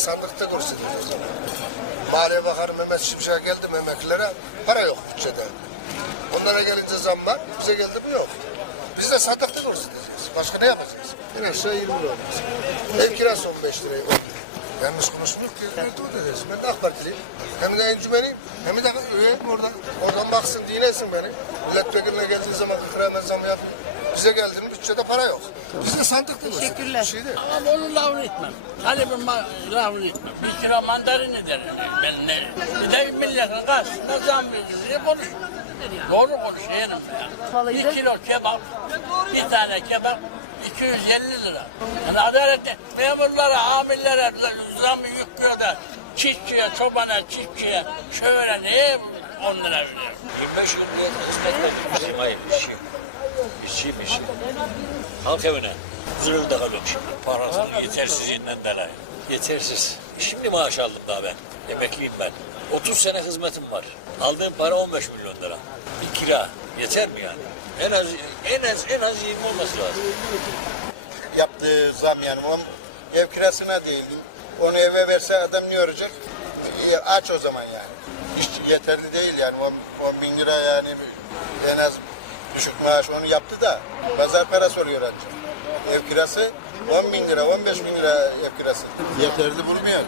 sandıkta göstereceğiz o zaman. Maliye Bakanı Mehmet Şimşek geldi emeklilere para yok bütçede. Onlara gelince zam var, bize geldi mi yok. Biz de sandıkta göstereceğiz. Başka ne yapacağız? En aşağı 20 lira olmaz. Ev kirası 15 liraya oldu. Yanlış konuşmuyor ki. Ne ödeyeceğiz? Ben de AK Partiliyim. Hem de encümeniyim. Hem de üyeyim oradan. Oradan baksın, dinlesin beni. Milletvekiline geldiği zaman ikram zam yap. Bize geldi mi bütçede para yok. Biz de sandıkta göstereceğiz. Teşekkürler. Şey değil. Ama onun lafını etmem. Talibin lafını etmem. Bir kilo mandalina derim. Ben ne? Bir de milletin karşısında zam veriyor diye konuş. Doğru konuş yeğenim ya. Vallahi Bir kilo kebap, bir tane kebap 250 lira. Yani adaletli memurlara, amirlere zam yüklüyor da çiftçiye, çobana, çiftçiye şöyle neye 10 lira veriyor? 25 yıl diye hizmet verdim. Bizim. İşçiyim, işçiyim. Halk evine. Kalıyorum şimdi. Parasının yetersizliğinden dolayı. Yetersiz. Şimdi maaş aldım daha ben. Emekliyim ben. 30 sene hizmetim var. Aldığım para 15 milyon lira. Bir kira. Yeter mi yani? En az en az en az 20 olması lazım. yaptığı zam yani o ev kirasına değil. Onu eve verse adam ne olacak? E, aç o zaman yani. Hiç yeterli değil yani. 10, bin lira düşük maaş onu yaptı da pazar parası oluyor ancak. Ev kirası 10 bin lira, 15 bin lira ev kirası. Yeterli bulmuyor.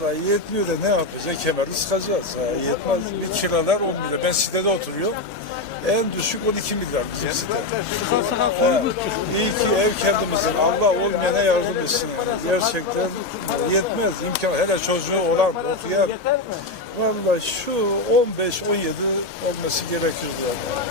Vallahi yetmiyor da ne yapacağız? Kemeri sıkacağız. Ha, yetmez. Bir kiralar 10 milyar. Ben sitede oturuyorum. En düşük 12 milyar bizim site. Ha, İyi ki ev kendimizin. Allah olmayana yardım etsin. Gerçekten yetmez. İmkan hele çocuğu olan okuyan. Vallahi şu 15-17 olması gerekiyor. Yani.